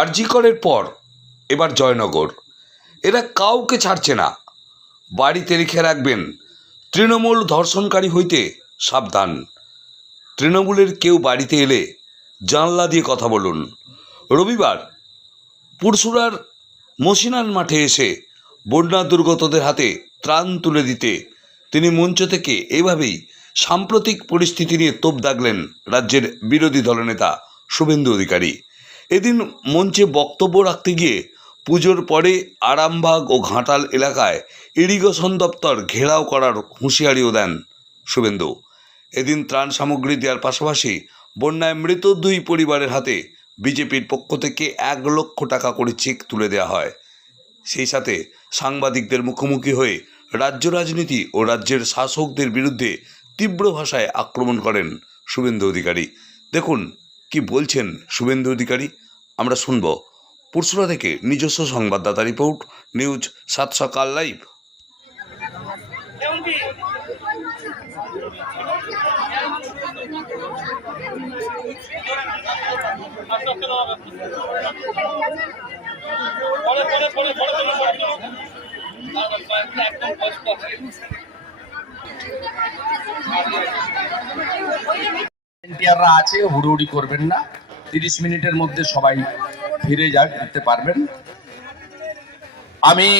আরজিকরের পর এবার জয়নগর। এরা কাউকে ছাড়ছে না। বাড়িতে রেখে রাখবেন তৃণমূল ধর্ষণকারী হইতে সাবধান। তৃণমূলের কেউ বাড়িতে এলে জানলা দিয়ে কথা বলুন। রবিবার পুরসুরার মসিনার মাঠে এসে বন্যা দুর্গতদের হাতে ত্রাণ তুলে দিতে তিনি মঞ্চ থেকে এভাবেই সাম্প্রতিক পরিস্থিতি নিয়ে তোপ দাগলেন রাজ্যের বিরোধী দলনেতা শুভেন্দু অধিকারী। এদিন মঞ্চে বক্তব্য রাখতে গিয়ে পুজোর পরে আরামবাগ ও ঘাটাল এলাকায় ইরিগেশন দপ্তর ঘেরাও করার হুঁশিয়ারিও দেন শুভেন্দু। এদিন ত্রাণ সামগ্রী দেওয়ার পাশাপাশি বন্যায় মৃত দুই পরিবারের হাতে বিজেপির পক্ষ থেকে এক লক্ষ টাকা করে চেক তুলে দেওয়া হয়। সেই সাথে সাংবাদিকদের মুখোমুখি হয়ে রাজ্য রাজনীতি ও রাজ্যের শাসকদের বিরুদ্ধে তীব্র ভাষায় আক্রমণ করেন শুভেন্দু অধিকারী। দেখুন কি বলছেন শুভেন্দু অধিকারী? আমরা শুনব। পুরসুরা থেকে নিজস্ব সংবাদদাতা রিপোর্ট, নিউজ সাত সকাল লাইভ। ভলেন্টিয়াররা আছে, হুড়োহুড়ি করবেন না। তিরিশ মিনিটের মধ্যে সবাই ফিরে যা যেতে পারবেন। আমি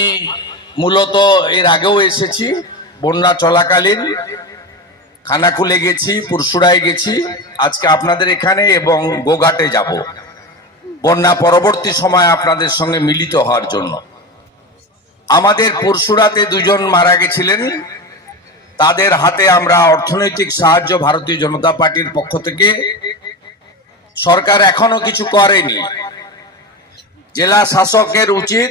মূলত এর আগেও এসেছি, বন্যা চলাকালীন। খানাকুলে গেছি পুরসুরায় গেছি, আজকে আপনাদের এখানে এবং গোঘাটে যাব। বন্যা পরবর্তী সময় আপনাদের সঙ্গে মিলিত হওয়ার জন্য। আমাদের পুরসুরাতে দুজন মারা গেছিলেন। তাদের হাতে আমরা অর্থনৈতিক সাহায্য ভারতীয় জনতা পার্টির পক্ষ থেকে। সরকার এখনও কিছু করেনি। জেলা শাসকের উচিত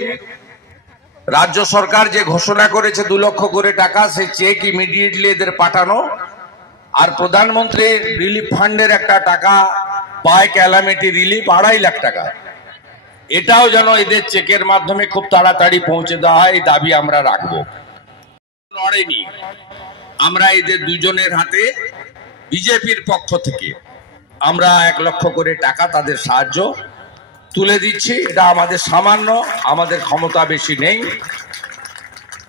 রাজ্য সরকার যে ঘোষণা করেছে দু লক্ষ করে টাকা, সেই চেক ইমিডিয়েটলি এদের পাঠানো। আর প্রধানমন্ত্রী রিলিফ ফান্ডের একটা টাকা, পায় ক্যালামিটি রিলিফ, আড়াই লাখ টাকা। এটাও যেন এদের চেকের মাধ্যমে খুব তাড়াতাড়ি পৌঁছে দেওয়া হয়, এই দাবি আমরা রাখব। লড়েনি। আমরা এদের দুজনের হাতে বিজেপির পক্ষ থেকে আমরা এক লক্ষ করে টাকা তাদের সাহায্য তুলে দিচ্ছি। এটা আমাদের সামান্য, আমাদের ক্ষমতা বেশি নেই।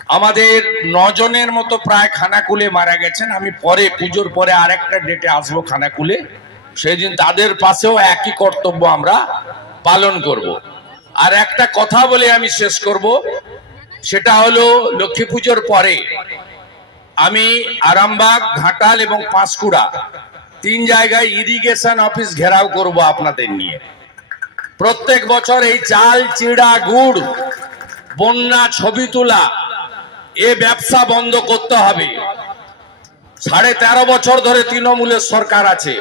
আমাদের নজনের মতো প্রায় খানাকুলে মারা গেছেন। আমি পরে, পুজোর পরে আরেকটা ডেটে আসব খানাকুলে। সেদিন তাদের পাশেও একই কর্তব্য আমরা পালন করব। আর একটা কথা বলে আমি শেষ করব। সেটা হলো লক্ষ্মী পুজোর পরে আমি আরামবাগ, ঘাটাল এবং পাঁশকুড়া তিন জায়গায় ইরিগেশন অফিস ঘেরাও করব আপনাদের নিয়ে। প্রত্যেক বছর এই চাল, চিড়া, গুড়, বন্যা, ছবি তোলা, এ ব্যবসা বন্ধ করতে হবে। সাড়ে তেরো বছর ধরে তৃণমূলের সরকার আছে।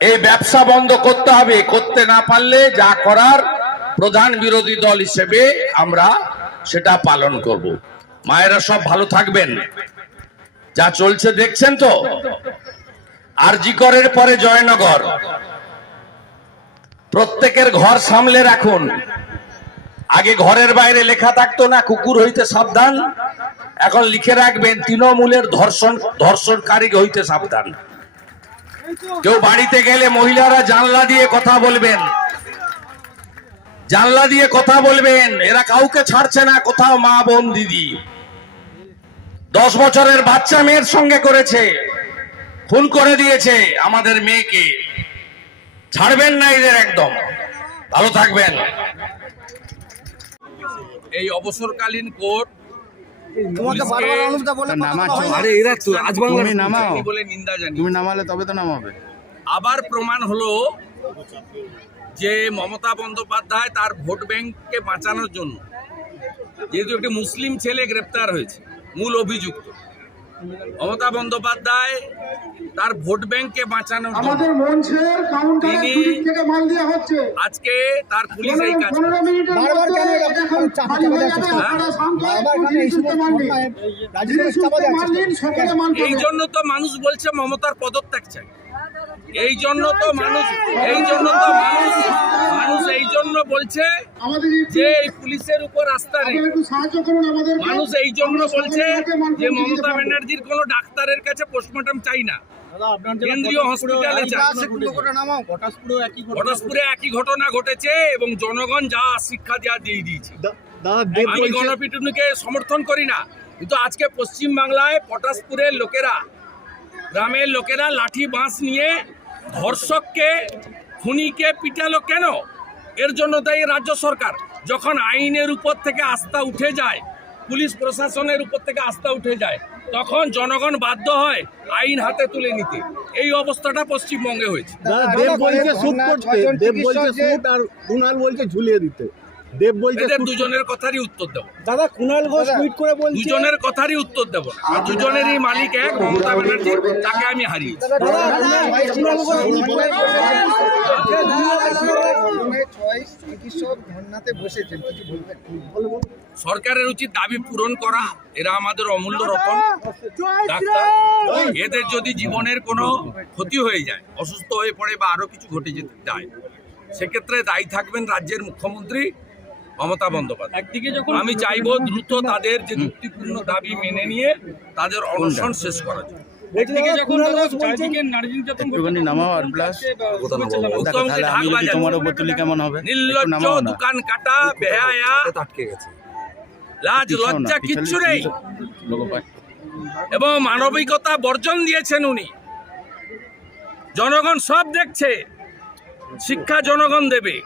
এই ব্যবসা বন্ধ করতে হবে, করতে না পারলে যা করার প্রধান বিরোধী দল হিসেবে আমরা সেটা পালন করব। মায়েরা সব ভালো থাকবেন। যা চলছে দেখছেন তো? আর জিকরের পরে জয়নগর। প্রত্যেকের ঘর সামলে রাখুন। আগে ঘরের বাইরে লেখা থাকতো না, কুকুর হইতে সাবধান। এখন লিখে রাখবেন, তৃণমূলের ধর্ষণ ধর্ষণকারী হইতে সাবধান। কেউ বাড়িতে গেলে মহিলারা জানলা দিয়ে কথা বলবেন। জানলা দিয়ে কথা বলবেন এরা কাউকে ছাড়ছে না কোথাও মা বোন দিদি। দশ বছরের বাচ্চা মেয়ের সঙ্গে করেছে খুন করে দিয়েছে আমাদের মেয়েকে। ছাড়বেন না এদের একদম। ভালো থাকবেন। এই অবসরকালীন কোর্ট তোমাকে বারবার অনুপদা বলে কথা নামাচ্ছ। বলা। না। আরে এরা তো আজ বাংলা তুমি বলে নিন্দা জানি তুমি নামালে তবে তো নামাবে। আবার প্রমাণ হলো যে মমতা বন্দ্যোপাধ্যায় তার ভোট ব্যাংককে বাঁচানোর জন্য যেহেতু একটি মুসলিম ছেলে গ্রেপ্তার হয়েছে মূল অভিযুক্ত। মমতা বন্দ্যোপাধ্যায় তার ভোট ব্যাংককে বাঁচানোর জন্য আমাদের মঞ্চের কাউন্টারে তিনি- দুদিক থেকে মাল দেওয়া হচ্ছে। আজকে তার পুলিশ এই কাজ এই। জন্য তো মানুষ বলছে মমতার পদত্যাগ চাই। এই জন্য তো মানুষ এই জন্য তো মানুষ মানুষ এই জন্য বলছে যে এই পুলিশের উপর আস্থা নেই। মানুষ এই জন্য বলছে যে মমতা ব্যানার্জির কোনো ডাক্তারের কাছে পোস্টমর্টম চাই না। কেন্দ্রীয় হসপিটালে যায় একই ঘটনা ঘটসপুরে একই ঘটনা ঘটেছে এবং জনগণ যা শিক্ষা দেওয়া দিয়ে দিয়েছে। আমি গণপিটুনিকে সমর্থন করি না কিন্তু আজকে পশ্চিম বাংলায় পটাশপুরের লোকেরা গ্রামের লোকেরা লাঠি বাঁশ নিয়ে ধর্ষককে খুনিকে পিটালো কেন? এর জন্য দায়ী রাজ্য সরকার। যখন আইনের উপর থেকে আস্থা উঠে যায় পুলিশ প্রশাসনের উপর থেকে আস্থা উঠে যায় তখন জনগণ বাধ্য হয় আইন হাতে তুলে নিতে। এই অবস্থাটা পশ্চিমবঙ্গে হয়েছে। দেব বলছে শুট করতে দেব বলছে শুট আর কুনাল বলছে ঝুলিয়ে দিতে। দেব বলছে এদের দুজনের কথারই উত্তর দেবো দাদা কুনাল ঘোষ টুইট করে বলছে দুজনের কথারই উত্তর দেব আর দুজনেরই মালিক এক মমতা ব্যানার্জি তাকে আমি বলবেন সরকারের উচিত দাবি পূরণ করা এরা আমাদের অমূল্য রতন ডাক্তার এদের যদি জীবনের কোনো ক্ষতি হয়ে যায় অসুস্থ হয়ে পড়ে বা আরও কিছু ঘটে যেতে যায় সেক্ষেত্রে দায়ী থাকবেন রাজ্যের মুখ্যমন্ত্রী মমতা বন্দ্যোপাধ্যায়। আমি চাইব দ্রুত তাদের যে যুক্তিপূর্ণ দাবি মেনে নিয়ে তাদের অনশন শেষ করা যায় দোকান কাটা বেহায়া। লজ্জা কিচ্ছু নেই। এবং মানবিকতা বর্জন দিয়েছেন উনি। জনগণ সব দেখছে। শিক্ষা জনগণ দেবে।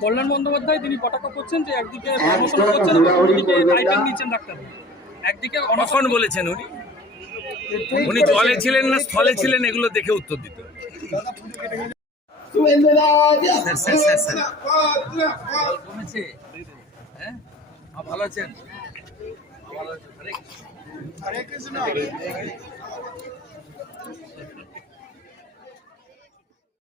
কল্যাণ বন্দ্যোপাধ্যায় তিনি কটাক্ষ করছেন যে একদিকে প্রমোশন করছেন অন্যদিকে টাইটেল নিচ্ছেন ডাক্তার। একদিকে কখন বলেছেন উনি? উনি জলে ছিলেন না স্থলে ছিলেন এগুলো দেখে উত্তর দিতে হ্যাঁ? ভালো আছেন? ভালো আছেন। হরে কৃষ্ণ।